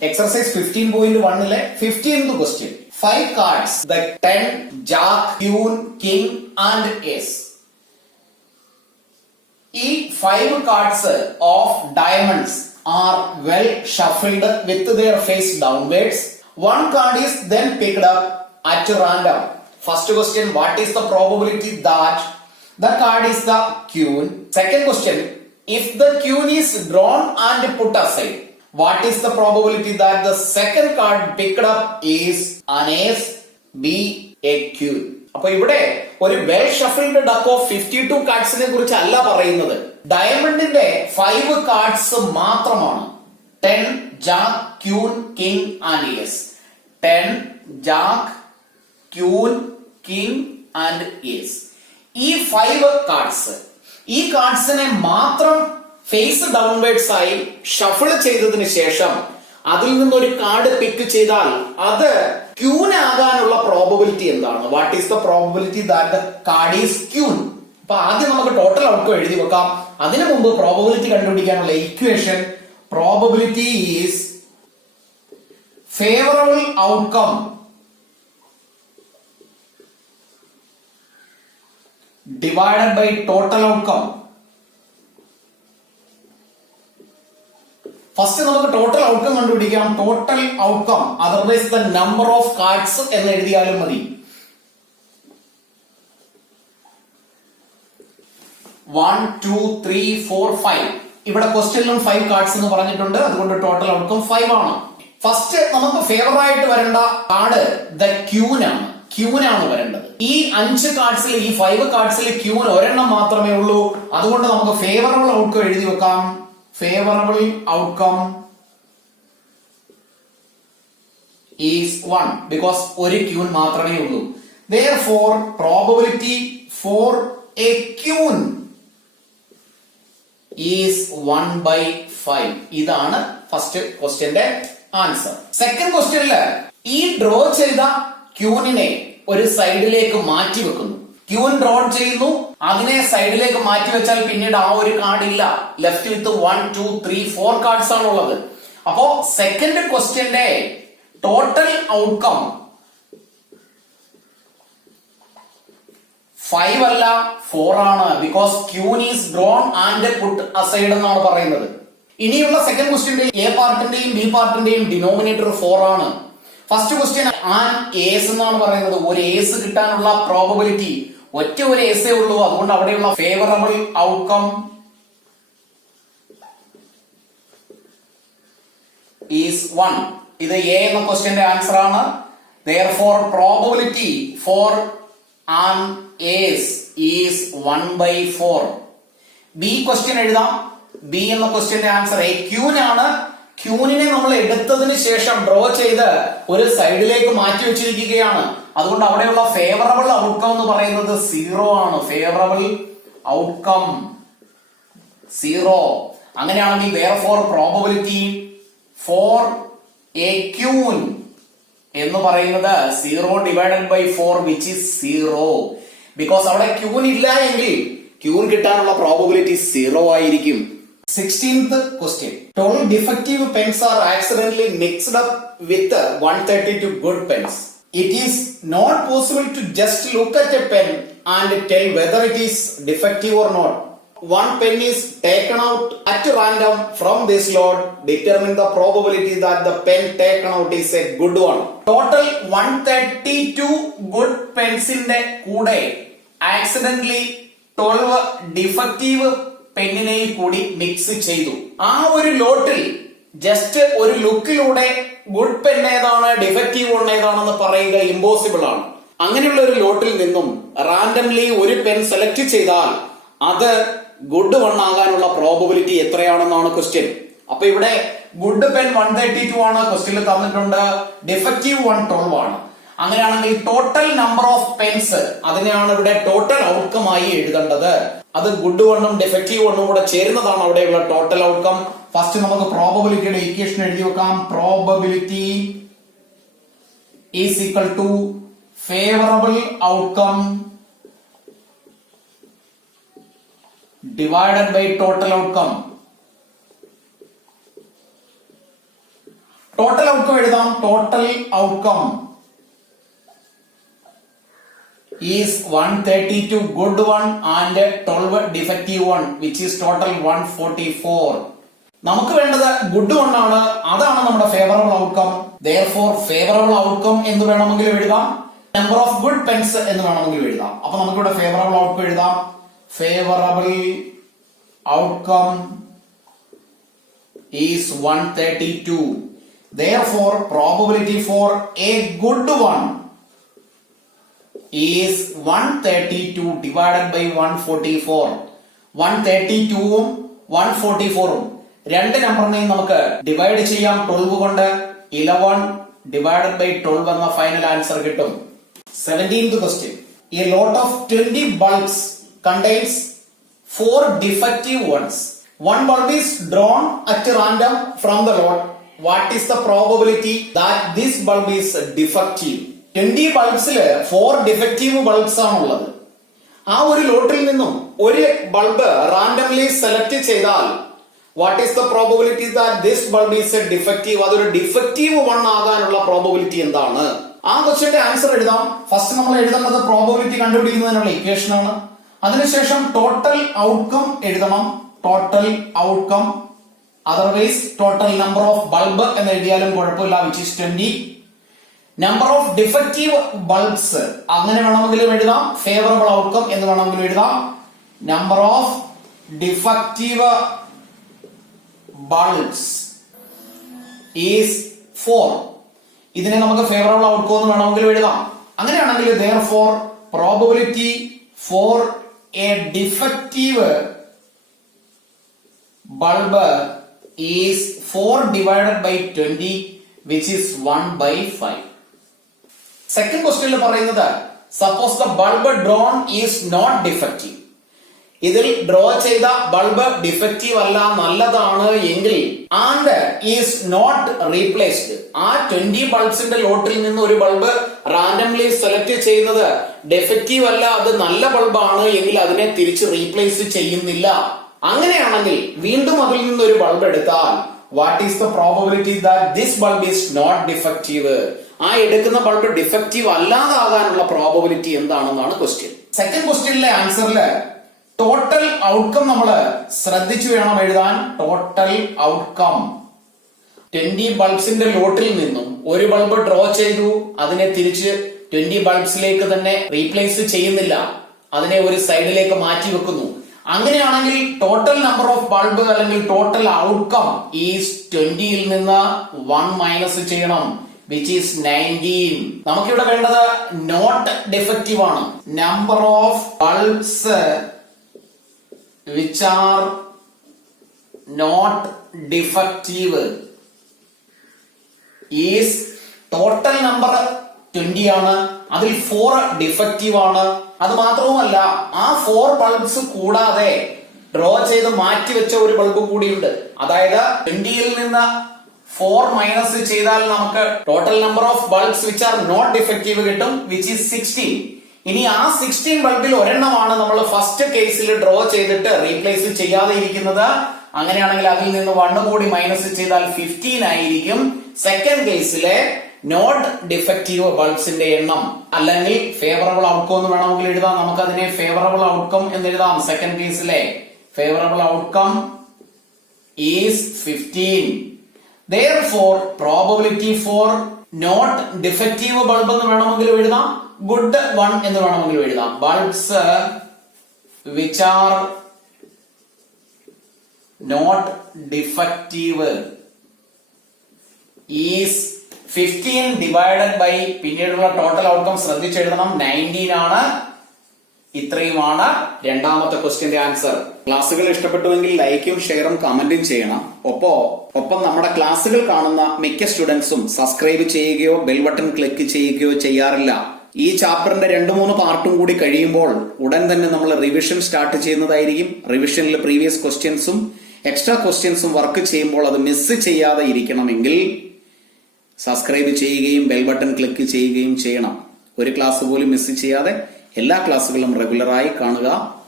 Exercise 15.1 15th question. 5 cards, the 10, Jack, Queen, King and Ace. ഈ 5 cards of diamonds are well shuffled with their face downwards. One card is then picked up at random. First question, what is the probability that the card is the Queen? Second question, if the Queen is drawn and put aside, what is the probability that the second card picked up is an ace, B, a queen? അപ്പൊ ഇവിടെ ഒരു well shuffled deck of 52 കാർഡ്സിനെ കുറിച്ച് അല്ല പറയുന്നത്. ഡയമണ്ടിന്റെ 5 cards മാത്രമാണ്. 10, jack, queen, king and ace. 10, jack, queen, king and ace. ഈ 5 കാർഡ്സ്, ഈ കാർഡ്സിനെ മാത്രം ഫേസ് ഡൗൺവേർഡ്സ് ആയി ഷഫിൾ ചെയ്തതിന് ശേഷം അതിൽ നിന്നൊരു കാർഡ് പിക്ക് ചെയ്താൽ അത് ക്യൂൻ ആകാനുള്ള പ്രോബബിലിറ്റി എന്താണ്? What is the probability that the card is queen? അപ്പൊ ആദ്യം നമുക്ക് ടോട്ടൽ ഔട്ട്കം എഴുതി വെക്കാം. അതിനു മുമ്പ് പ്രോബബിലിറ്റി കണ്ടുപിടിക്കാനുള്ള equation, probability is favourable outcome divided by total outcome. First നമുക്ക് ടോട്ടൽ ഔട്ട്കം കണ്ടുപിടിക്കാം. Total outcome, otherwise the number of cards എന്ന് എഴുതിയാലും മതി. 1, 2, 3, 4, 5. ഇവിടെ ക്വസ്റ്റ്യനിലും 5 കാർഡ്സ് എന്ന് പറഞ്ഞിട്ടുണ്ട്. അതുകൊണ്ട് ടോട്ടൽ ഔട്ട്കം 5 ആണ്. ഫസ്റ്റ് നമുക്ക് ഫേവർ ആയിട്ട് വരേണ്ട കാർഡ് ദ ക്യൂൻ ആണ്. ക്യൂൻ ആണ് വരേണ്ടത്. ഈ 5 കാർഡ്സിൽ, ഈ 5 കാർഡ്സിൽ ക്യൂൻ ഒരെണ്ണം മാത്രമേ ഉള്ളൂ. അതുകൊണ്ട് നമുക്ക് ഫേവറബിൾ ഔട്ട്കം എഴുതി വെക്കാം. Favorable outcome is 1 because ഒരു ക്യൂൻ മാത്രമേ ഉള്ളൂ. Therefore, probability for a queen is 1/5. ഇതാണ് ഫസ്റ്റ് ക്വസ്റ്റ്യന്റെ ആൻസർ. സെക്കൻഡ് ക്വസ്റ്റ്യനില് ഈ ഡ്രോ ചെയ്ത ക്യൂനിനെ ഒരു സൈഡിലേക്ക് മാറ്റി വെക്കുന്നു. ക്യൂൻ ഡ്രോ ചെയ്യുന്നു, അതിനെ സൈഡിലേക്ക് മാറ്റി വെച്ചാൽ പിന്നീട് ആ ഒരു കാർഡ് ഇല്ല. ലെഫ്റ്റ് വിത്ത് 1, 2, 3, 4 കാർഡ്സ് ആണ് ഉള്ളത്. അപ്പോ സെക്കൻഡ് ക്വസ്റ്റ്യന്റെ ടോട്ടൽ ഔട്ട്കം 5 അല്ല 4 ആണ്. Because queen is drawn and put aside എന്നാണ് പറയുന്നത്. ഇനിയുള്ള സെക്കൻഡ് ക്വസ്റ്റ്യന്റെ എ പാർട്ടിന്റെയും ബി പാർട്ടിന്റെയും ഡിനോമിനേറ്റർ 4 ആണ്. ഫസ്റ്റ് ക്വസ്റ്റ്യൻ ആൻഡ് ഏസ് എന്നാണ് പറയുന്നത്. ഒരു ഏസ് കിട്ടാനുള്ള പ്രോബബിലിറ്റി ഒറ്റ ഒരു ഏസേ ഉള്ളൂ. അതുകൊണ്ട് അവിടെയുള്ള ഫേവറബിൾ ഔട്ട്കം ഈസ് 1. ഇത് എ എന്ന ക്വസ്റ്റ്യന്റെ ആൻസർ ആണ്. Therefore, probability for an ace is 1/4. B question എഴുതാം. ബി എന്ന ക്വസ്റ്റ്യന്റെ ആൻസർ എ ക്യൂൻ ആണ്. ക്യൂനിനെ നമ്മൾ എടുത്തതിന് ശേഷം ഡ്രോ ചെയ്ത് ഒരു സൈഡിലേക്ക് മാറ്റി വെച്ചിരിക്കുകയാണ്. അതുകൊണ്ട് അവിടെയുള്ള ഫേവറബിൾ ഔട്ട്കം എന്ന് പറയുന്നത് 0 ആണ്. Favourable outcome 0. അങ്ങനെയാണെങ്കിൽ therefore probability for a queen എന്ന് പറയുന്നത് 0/4 which is 0. ബിക്കോസ് അവിടെ ക്യൂൻ ഇല്ല എങ്കിൽ ക്യൂൻ കിട്ടാനുള്ള പ്രോബബിലിറ്റി 0 ആയിരിക്കും. 16th question. 12 defective pens are accidentally mixed up with 132 good pens. It is not possible to just look at a pen and tell whether it is defective or not. One pen is taken out at random from this lot. Determine the probability that the pen taken out is a good one. Total 132 good pens in the കൂടെ accidentally 12 defective പെന്നിനെ കൂടി mix ചെയ്തു. ആ ഒരു ലോട്ടിൽ just ഒരു ലുക്കിലൂടെ good pen ഏതാണ് defective one ഏതാണെന്ന് പറയുക impossible ആണ്. അങ്ങനെയുള്ള ഒരു ലോട്ടിൽ നിന്നും റാൻഡംലി ഒരു പെൻ സെലക്ട് ചെയ്താൽ അത് ഗുഡ് വൺ ആകാനുള്ള പ്രോബബിലിറ്റി എത്രയാണെന്നാണ് ക്വസ്റ്റ്യൻ. അപ്പൊ ഇവിടെ ഗുഡ് പെൻ 132 ആണ് ക്വസ്റ്റ്യനിൽ തന്നിട്ടുണ്ട്. ഡിഫക്റ്റീവ് വൺ 12 ആണ്. അങ്ങനെയാണെങ്കിൽ ടോട്ടൽ നമ്പർ ഓഫ് പെൻസ്, അതിനെയാണ് ഇവിടെ ടോട്ടൽ ഔട്ട്കം ആയി എഴുതേണ്ടത്. അത് ഗുഡ് വണ്ണും ഡിഫക്റ്റീവ് വണ്ണും കൂടെ ചേരുന്നതാണ് അവിടെയുള്ള ടോട്ടൽ ഔട്ട്കം. ഫസ്റ്റ് നമുക്ക് പ്രോബബിലിറ്റിയുടെ ഇക്വേഷൻ എഴുതി വെക്കാം. Probability is equal to favourable outcome divided by total outcome. Total outcome എഴുതാം. Total outcome is 132 good one and 12 defective one, which is total 144. നമുക്ക് വേണ്ടത് ഗുഡ് വൺ ആണ്, അതാണ് നമ്മുടെ favourable outcome. Therefore favourable outcome എന്ന് വേണമെങ്കിലും എഴുതാം, നമ്പർ ഓഫ് ഗുഡ് പെൻസ് എന്ന് വേണമെങ്കിലും എഴുതാം. അപ്പൊ നമുക്കിവിടെ ഫേവറബിൾ ഔട്ട്കം എഴുതാം. Favourable outcome is 132. Therefore, probability for a good one is 132 divided by 144. 132ഉം 144ഉം രണ്ട് നമ്പറിനെയും നമുക്ക് ഡിവൈഡ് ചെയ്യാം 12 കൊണ്ട്. 11 divided by 12 എന്ന ഫൈനൽ ആൻസർ കിട്ടും. 17th question. A lot of 20 bulbs contains 4 defective ones. One bulb is drawn at random from the lot. What is the probability that this bulb is defective? 20 ബൾബ്സിൽ 4 defective bulbs ആണുള്ളത്. ആ ഒരു ലോട്ടിൽ നിന്നും ഒരു bulb randomly select ചെയ്താൽ what is the probability that this bulb is A defective? അതൊരു defective one ആകാനുള്ള probability എന്താണ്? ആ ക്വസ്റ്റ്യന്റെ ആൻസർ എഴുതാം. ഫസ്റ്റ് നമ്മൾ എഴുതേണ്ടത് പ്രോബബിലിറ്റി കണ്ടുപിടിക്കുന്നതിനുള്ള ഇക്വേഷൻ ആണ്. അതിനുശേഷം ടോട്ടൽ ഔട്ട്കം എഴുതണം. Total outcome, otherwise total number of bulb എന്ന് എഴുതിയാലും കുഴപ്പമില്ല, which is 20. Number of defective bulbs അങ്ങനെ വേണമെങ്കിലും എഴുതാം. ഫേവറബിൾ ഔട്ട്കം എന്ന് വേണമെങ്കിലും എഴുതാം. Number of defective bulbs is 4. ഇതിനെ നമുക്ക് ഫേവറബിൾ ഔട്ട്കം എന്ന് വേണമെങ്കിലും എഴുതാം. അങ്ങനെയാണെങ്കിൽ therefore probability for a defective bulb is 4 divided by 20, which is 1/5. Second ക്വസ്റ്റ്യനിൽ പറയുന്നത് suppose the bulb drawn is not defective. ഇതിൽ ഡ്രോ ചെയ്ത ബൾബ് ഡിഫക്റ്റീവ് അല്ല, നല്ലതാണ് എങ്കിൽ ആൻഡ് ഈസ് നോട്ട് റീപ്ലേസ്ഡ്. ആ 20 ബൾബ്സിന്റെ ലോട്ടിൽ നിന്ന് ഒരു ബൾബ് റാൻഡംലി സെലക്ട് ചെയ്യുന്നത് ഡിഫക്റ്റീവ് അല്ല, അത് നല്ല ബൾബാണ് എങ്കിൽ അതിനെ തിരിച്ച് റീപ്ലേസ് ചെയ്യുന്നില്ല. അങ്ങനെയാണെങ്കിൽ വീണ്ടും അതിൽ നിന്ന് ഒരു ബൾബ് എടുത്താൽ what is the probability that this bulb is not defective? ആ എടുക്കുന്ന ബൾബ് ഡിഫക്റ്റീവ് അല്ലാതാകാനുള്ള പ്രോബബിലിറ്റി എന്താണെന്നാണ് ക്വസ്റ്റ്യൻ. സെക്കൻഡ് ക്വസ്റ്റ്യനിലെ ആൻസറില് ടോട്ടൽ ഔട്ട്കം നമ്മൾ ശ്രദ്ധിച്ചു വേണം എഴുതാൻ. ടോട്ടൽ ഔട്ട്കം 20 ബൾബ്സിന്റെ ലോട്ടിൽ നിന്നും ഒരു ബൾബ് ഡ്രോ ചെയ്തു, അതിനെ തിരിച്ച് 20 ബൾബ്സിലേക്ക് തന്നെ റീപ്ലേസ് ചെയ്യുന്നില്ല, അതിനെ ഒരു സൈഡിലേക്ക് മാറ്റി വെക്കുന്നു. അങ്ങനെയാണെങ്കിൽ ടോട്ടൽ നമ്പർ ഓഫ് ബൾബ് അല്ലെങ്കിൽ ടോട്ടൽ ഔട്ട്കം ഈസ് 20യിൽ നിന്ന് 1 മൈനസ് ചെയ്യണം, വിച്ച് ഈസ് 19. നമുക്കിവിടെ വേണ്ടത് നോട്ട് ഡിഫക്റ്റീവ് ആണ്. Number of bulbs which are not defective is total number 20 ആണ്, അതിൽ 4 ഡിഫക്റ്റീവ് ആണ്. അത് മാത്രവുമല്ല, ആ 4 ബൾബ്സ് കൂടാതെ ഡ്രോ ചെയ്ത് മാറ്റിവെച്ച ഒരു ബൾബ് കൂടിയുണ്ട്. അതായത് 20യിൽ നിന്ന് 4 മൈനസ് ചെയ്താൽ നമുക്ക് total number of bulbs which are not defective കിട്ടും, വിച്ച് ഈസ് 16. ഇനി ആ 16 ബൾബിൽ ഒരെണ്ണമാണ് നമ്മൾ ഫസ്റ്റ് കേസിൽ ഡ്രോ ചെയ്തിട്ട് റീപ്ലേസ് ചെയ്യാതെ ഇരിക്കുന്നത്. അങ്ങനെയാണെങ്കിൽ അതിൽ നിന്ന് 1 കൂടി മൈനസ് ചെയ്താൽ 15 ആയിരിക്കും സെക്കൻഡ് കേസിലെ നോട്ട് ഡിഫക്റ്റീവ് ബൾബ്സിന്റെ എണ്ണം. അല്ലെങ്കിൽ ഫേവറബിൾ ഔട്ട്കം എന്ന് വേണമെങ്കിൽ എഴുതാം. നമുക്ക് അതിനെ ഫേവറബിൾ ഔട്ട്കം എന്ന് എഴുതാം. സെക്കൻഡ് കേസിലെ favourable outcome is 15. Therefore probability for not defective bulb എന്ന് വേണമെങ്കിലും എഴുതാം, ഗുഡ് വൺ എന്ന് വേണമെങ്കിലും എഴുതാം. Bulbs which are not defective is 15 divided by പിന്നീടുള്ള ടോട്ടൽ ഔട്ട്കം ശ്രദ്ധിച്ചെഴുതണം, 19 ആണ്. ഇത്രയുമാണ് രണ്ടാമത്തെ ക്വസ്റ്റ്യന്റെ ആൻസർ. ക്ലാസ്സുകൾ ഇഷ്ടപ്പെട്ടുവെങ്കിൽ ലൈക്കും ഷെയറും കമന്റും ചെയ്യണം. ഒപ്പം നമ്മുടെ ക്ലാസ്സുകൾ കാണുന്ന മിക്ക സ്റ്റുഡൻസും സബ്സ്ക്രൈബ് ചെയ്യുകയോ ബെൽ ബട്ടൺ ക്ലിക്ക് ചെയ്യുകയോ ചെയ്യാറില്ല. ഈ ചാപ്റ്ററിന്റെ 2-3 പാർട്ടും കൂടി കഴിയുമ്പോൾ ഉടൻ തന്നെ നമ്മൾ റിവിഷൻ സ്റ്റാർട്ട് ചെയ്യുന്നതായിരിക്കും. റിവിഷനിൽ പ്രീവിയസ് ക്വസ്റ്റ്യൻസും എക്സ്ട്രാ ക്വസ്റ്റ്യൻസും വർക്ക് ചെയ്യുമ്പോൾ അത് മിസ് ചെയ്യാതെ ഇരിക്കണമെങ്കിൽ സബ്സ്ക്രൈബ് ചെയ്യുകയും ബെൽ ബട്ടൺ ക്ലിക്ക് ചെയ്യുകയും ചെയ്യണം. ഒരു ക്ലാസ് പോലും മിസ് ചെയ്യാതെ എല്ലാ ക്ലാസ്സുകളും റെഗുലറായി കാണുക.